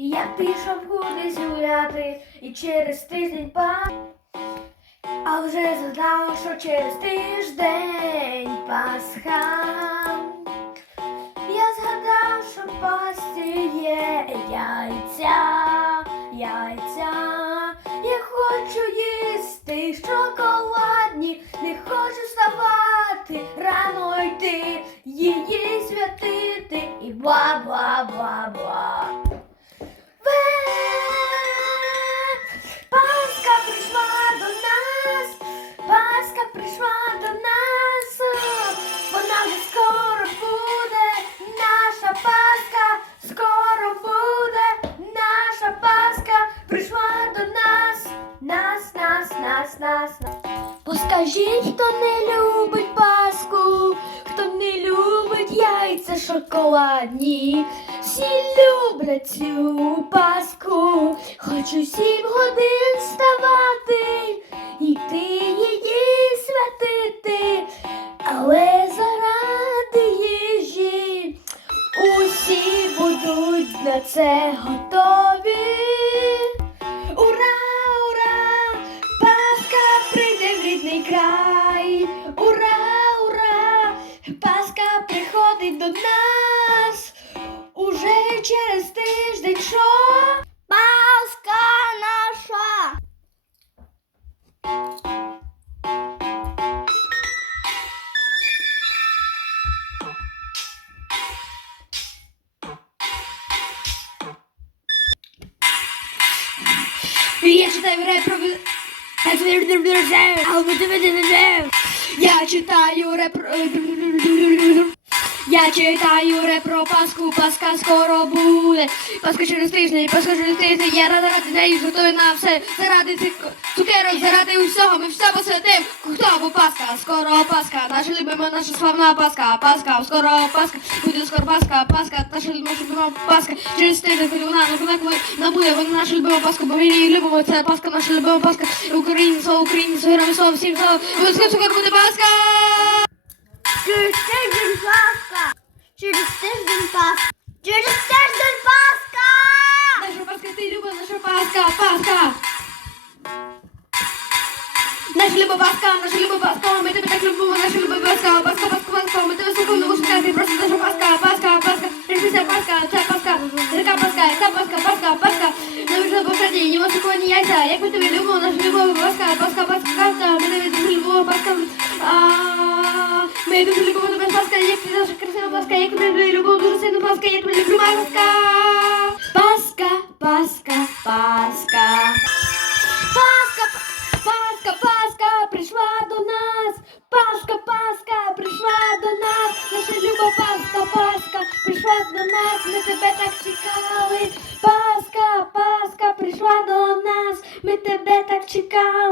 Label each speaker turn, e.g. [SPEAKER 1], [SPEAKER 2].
[SPEAKER 1] Я пішов кудись гуляти і через тиждень па. А вже згадав, що через тиждень Пасха. Згадав, що в пасті є яйця, яйця. Я хочу їсти шоколадні, не хочу вставати, рано йти, її святити і бла-бла-бла-бла. Ве! Поскажіть, хто не любить Пасху, хто не любить яйця шоколадні, всі люблять цю Пасху, хочу сім годин вставати, йти її святити, але заради їжі усі будуть на це готові. Рідний край. Ура, ура! Пасха приходить до нас. Уже через тиждень що? Пасха наша! Я читаю реп про... Я читаю реп про... Я читаю реп про Пасху, Пасха скоро буде. Пасха через тиждень, Пасха через тиждень, я рада ради неї готую на все. Заради цих цукерок, заради усього, ми все посвятим. Хто бо Пасха, скоро Пасха, наша любима, наша славна Пасха, Пасха, скоро Пасха, буде скоро Пасха, Пасха, наша любима Пасха, через тиждень, коли вона, набуде, вона наша любима Пасха, бо ми її любимо, це Пасха, наша любима Пасха, Україні, слава Україні, героям слава всім слава, обов'язково скоро буде!
[SPEAKER 2] Через тиждень Пасха! Через тиждень Пасха! Через тиждень Пасха!
[SPEAKER 1] Наша Пасха, ти люба, наша Пасха, Пасха! Наша люба Пасха, наша люба Пасха, ми тебе так любимо, наша люба Пасха, Пасха, Пасха, Пасха, ми тебе слухаємо на музикації, просто наша Пасха, Пасха, Пасха, Рішися Пасха, це Пасха, така Пасха, ця Пасха, Пасха, Пасха, не вийшла повшаді, ні мосиконі яйця, як ми тебе любимо, наша люба Пасха, Пасха, Пасха, Пасха, ми тебе дуже любимо, Пасха, ми дуже любимо Пасха, як ти наша красива Пасха, як ми тебе любимо, дуже сильно Пасха, як ми любимо, Пасха. Пасха, Пасха, Пасха. Пасха, Пасха, Пасха прийшла до нас. Пасха, Пасха прийшла до нас. Наша люба Пасха, Пасха прийшла до нас. Ми тебе так чекали. Пасха, Пасха прийшла до нас. Ми тебе так чекали.